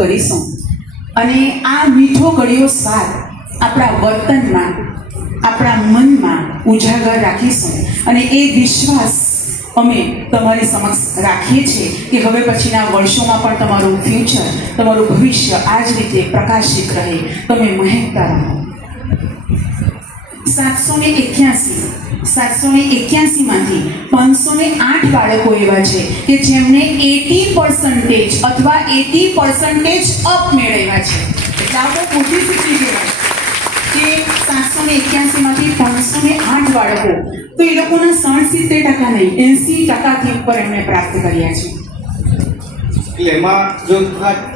કરીશું અને આ મીઠો કડ્યો સ્વાદ આપણા વર્તનમાં, આપણા મનમાં ઉજાગર રાખીશું અને એ વિશ્વાસ અમે તમારી સમક્ષ રાખીએ છીએ કે હવે પછીના વર્ષોમાં પણ તમારું ફ્યુચર, તમારું ભવિષ્ય આ જ રીતે પ્રકાશિત રહે, તમે મહેકતા રહો. 781 માંથી 508 બાળકો એવા છે કે જેમણે 80% અથવા 80% અપ મેળવ્યા છે. એટલે આ બહુ મોટી સિદ્ધિ કહેવાય કે 781 માંથી 508 બાળકો, તો એ લોકોના 67% નહીં, 80% ઉપર એમણે પ્રાપ્ત કર્યા છે. એટલે એમાં જો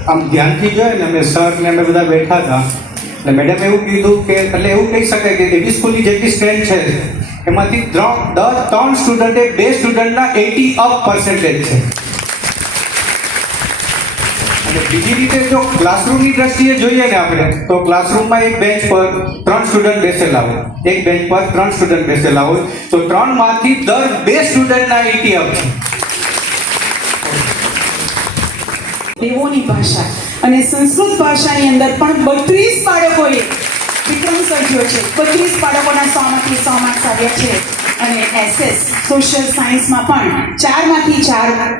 આમ ધ્યાનથી જોઈએ ને, અમે સર ને અમે બધા બેઠા હતા એટલે મેડમ એવું કીધું કે એટલે એવું કહી શકાય કે એવી સ્કૂલની જેટલી સ્ટ્રેન્થ છે એમાંથી 3 સ્ટુડન્ટે 2 સ્ટુડન્ટના 80% છે. અને બીજી રીતે જો ક્લાસરૂમની દ્રષ્ટિએ જોઈએ ને આપણે, તો ક્લાસરૂમમાં એક બેન્ચ પર 3 સ્ટુડન્ટ બેસેલા હોય, એક બેન્ચ પર 3 સ્ટુડન્ટ બેસેલા હોય, તો 3 માંથી દર 2 સ્ટુડન્ટના 80 અપ છે. દેવોની ભાષા અને સંસ્કૃત ભાષાની અંદર પણ 32 બાળકોએ વિક્રમ સર્જ્યો છે. 32 બાળકોના 100 માંથી 100 માર્ક્સ આવ્યા છે. અને એસએસ સોશિયલ સાયન્સમાં પણ 4 માંથી 4,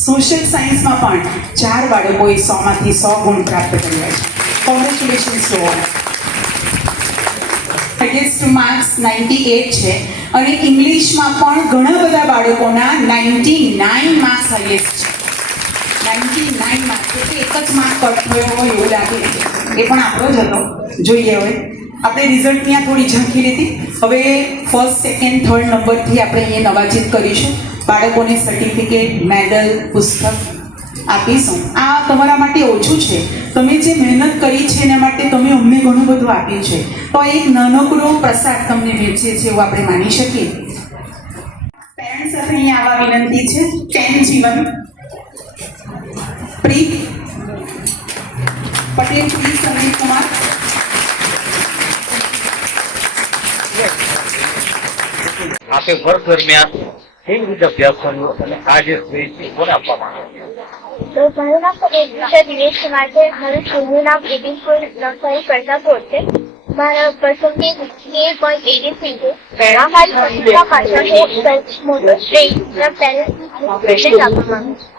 સોશિયલ સાયન્સમાં પણ 4 બાળકોએ 100 માંથી 100 ગુણ પ્રાપ્ત કર્યા છે. Congratulations to all. Highest marks 98 છે અને ઇંગ્લિશમાં પણ ઘણા બધા બાળકોના 99 માર્ક્સ હાઈએસ્ટ છે. 99 માર્ક્સ, એટલે એક જ માર્ક કટ થયો હોય એવું લાગે, એ પણ આપણો જ હતો. જોઈએ હવે આપણે રિઝલ્ટ ત્યાં થોડી ઝાંખી લીધી. હવે ફર્સ્ટ, સેકન્ડ, થર્ડ નંબરથી આપણે અહીંયા નવાજીત કરીશું. બાળકોને સર્ટિફિકેટ, મેડલ, પુસ્તક આપીશું. આ તમારા માટે ઓછું છે, તમે જે મહેનત કરી છે એના માટે તમે અમને ઘણું બધું આપ્યું છે, તો એક નાનકડો પ્રસાદ તમને વેચીએ છીએ એવું આપણે માની શકીએ. પેરેન્ટ્સ સાથે અહીંયા આવવા વિનંતી છે. 10 જીવન પ્રીત પટેલ, પ્લીઝ સંદીપ કુમાર. આપે વર્ષ દરમિયાન કેવી રીતે અભ્યાસ કર્યો અને આ જે શ્રેય છે કોને આપવામાં આવે? તો મારું નામ દિનેશ કુમાર છે. મારું સ્કૂલનું નામ એબી સ્કૂલ નવસારી પ્રતાપપુર છે. મારા પર્સન્ટેજ 8.83 છે. આ મારી પરીક્ષા પાછળ મોટો શ્રેય પેરેન્ટ્સ આપવા માંગુ છું.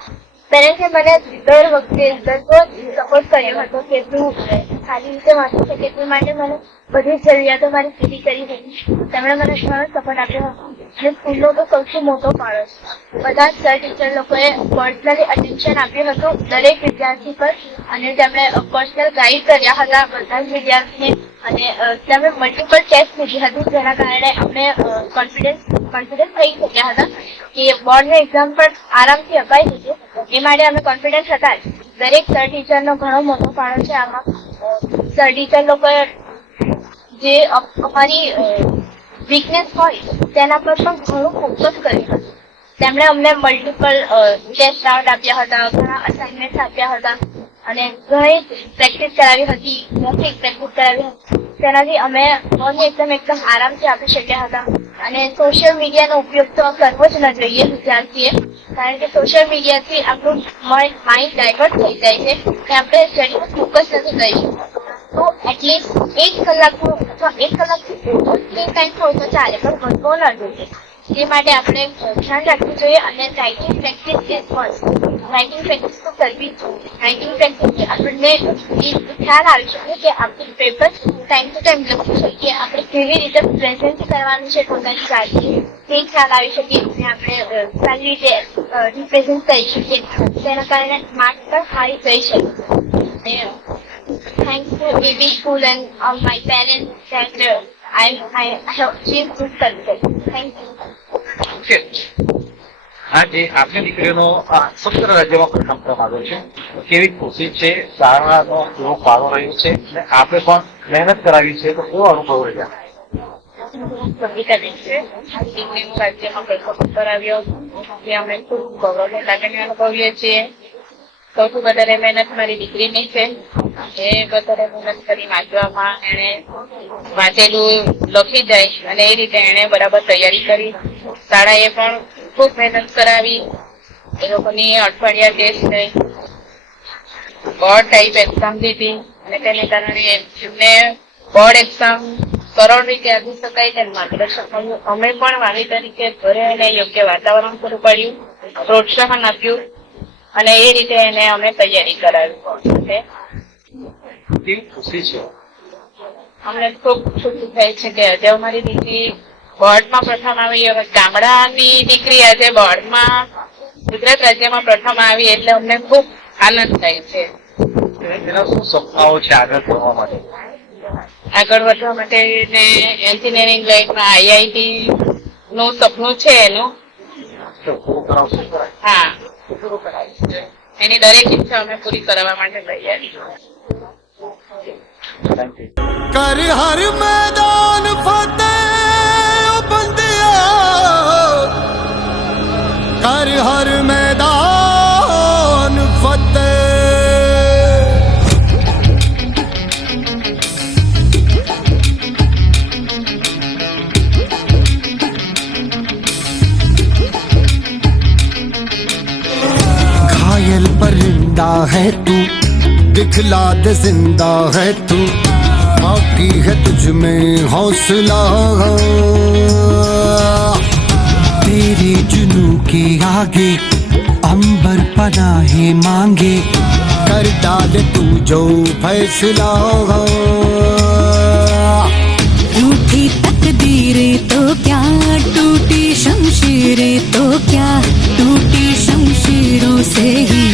પેરેન્ટ્સે મને દર વખતે દરરોજ સપોર્ટ કર્યો હતો કે તું સારી રીતે વાંચી શકે તે માટે મને બધી જરૂરિયાતો મારી પૂરી કરી હતી. તેમણે મને ઘણો સપોર્ટ આપ્યો હતો. અને સ્કૂલનો તો સૌથી મોટો ફાળો છે. બધા જ સર ટીચર લોકોએ પર્સનલી અટેન્શન આપ્યું હતું દરેક વિદ્યાર્થી પર, અને તેમણે પર્સનલ ગાઈડ કર્યા હતા બધા જ વિદ્યાર્થીને, અને તેમણે મલ્ટિપલ ટેસ્ટ લીધી હતી જેના કારણે અમને કોન્ફિડન્સ થઈ શક્યા હતા કે બોર્ડની એક્ઝામ પણ આરામથી અપાઈ હતી. એ માટે અમે કોન્ફિડન્સ હતા જ. દરેક સર ટીચરનો ઘણો મોટો ફાળો છે આમાં. સર ટીચર લોકોએ જે અમારી વીકનેસ હોય તેના પર પણ ઘણું ફોકસ કર્યું હતું. તેમણે અમને મલ્ટિપલ ટેસ્ટ રાઉન્ડ આપ્યા હતા, ઘણા અસાઇનમેન્ટ આપ્યા હતા અને ઘણી પ્રેક્ટિસ કરાવી હતી, મોટી પ્રેક્ટિસ કરાવી હતી. તેનાથી અમે બોર્ડની એક્ઝામ એકદમ આરામથી આપી શક્યા હતા. અને સોશિયલ મીડિયાનો ઉપયોગ તો કરવો જ ન જોઈએ વિદ્યાર્થીએ, કારણ કે સોશિયલ મીડિયાથી આપણું માઇન્ડ ડાયવર્ટ થઈ જાય છે અને આપણે સ્ટડીમાં ફોકસ નથી કરી શકતા. તો એટલીસ્ટ 1 કલાકનો અથવા 1 કલાકથી ઓછો સ્ક્રીન ટાઈમ હોય તો ચાલે, પણ વધવો ન જોઈએ. તે માટે આપણે ધ્યાન રાખવું જોઈએ. અને writing practice is must. Writing practice તો કરવી જ જોઈએ. રાઇટિંગ પ્રેક્ટિસથી આપણને ખ્યાલ આવી શકે કે આપણે પેપર ટાઈમ ટુ ટાઈમ લખી શકીએ, આપણે કેવી રીતે પ્રેઝન્ટ કરવાનું છે પોતાની જાતને તે ખ્યાલ આવી શકે અને આપણે સારી રીતે રિપ્રેઝન્ટ કરી શકીએ. તેના કારણે માર્ક્સ પણ સારી થઈ શકે. Thanks to AB School and my parents that I have achieved this success. Thank you. Okay. આજે આપની દીકરીનો સમગ્ર રાજ્યમાં પ્રથમ ક્રમ આવ્યો છે. કેવી ખુશી છે, શાળાનો કેવો ફાળો રહ્યો છે અને આપણે પણ મહેનત કરાવી છે, તો કેવો અનુભવ રહ્યા? દીકરીનું રાજ્યમાં પ્રથમ કરાવ્યો તે અમે ખૂબ ગૌરવની લાગણી અનુભવીએ છીએ. સૌથી વધારે મહેનત મારી દીકરીની છે. એ વધારે મહેનત કરી વાંચવામાં, એને વાંચેલું લખી જાય અને એ રીતે એને બરાબર તૈયારી કરી. શાળાએ પણ ખૂબ મહેનત કરાવી. એ લોકોની અઠવાડિયા ટેસ્ટ થઈ. બોર્ડ ટાઈપ એક્ઝામ દીધી અને તેને કારણે એમને બોર્ડ એક્ઝામ સરળ રીતે આપી શકાય તેમ માર્ગદર્શન મળ્યું. અમે પણ વાલી તરીકે ઘરે એને યોગ્ય વાતાવરણ પૂરું પાડ્યું, પ્રોત્સાહન આપ્યું અને એ રીતે એને અમે તૈયારી કરાવી. કેવી ખુશી છે? અમને ખૂબ ખુશી થાય છે કે આજે અમારી દીકરી બોર્ડમાં પ્રથમ આવી. હવે ગામડાની દીકરી આજે બોર્ડમાં ગુજરાત રાજ્યમાં પ્રથમ આવી એટલે અમને ખૂબ આનંદ થાય છે. એના શું સપનાઓ છે આગળ ભણવા માટે? આગળ વધવા માટે એને એન્જિનિયરિંગ લાઈનમાં આઈઆઈટી નું સપનું છે એનું. તો પૂરું કરાવશો? હા, એની દરેક ઈચ્છા અમે પૂરી કરવા માટે તૈયાર છીએ. Thank you. कर हर मैदान फतेह ओ बंदिया, कर हर मैदान फतेह। घायल परिंदा है तू, दिखला दे जिंदा है तू, बाकी है तुझ में हौसला। तेरे जुनू के आगे अंबर पनाहे मांगे, कर डाले तू जो फैसला। रूठी तकदीरें तो क्या, टूटी शमशीरें तो क्या, टूटी शमशीरों से ही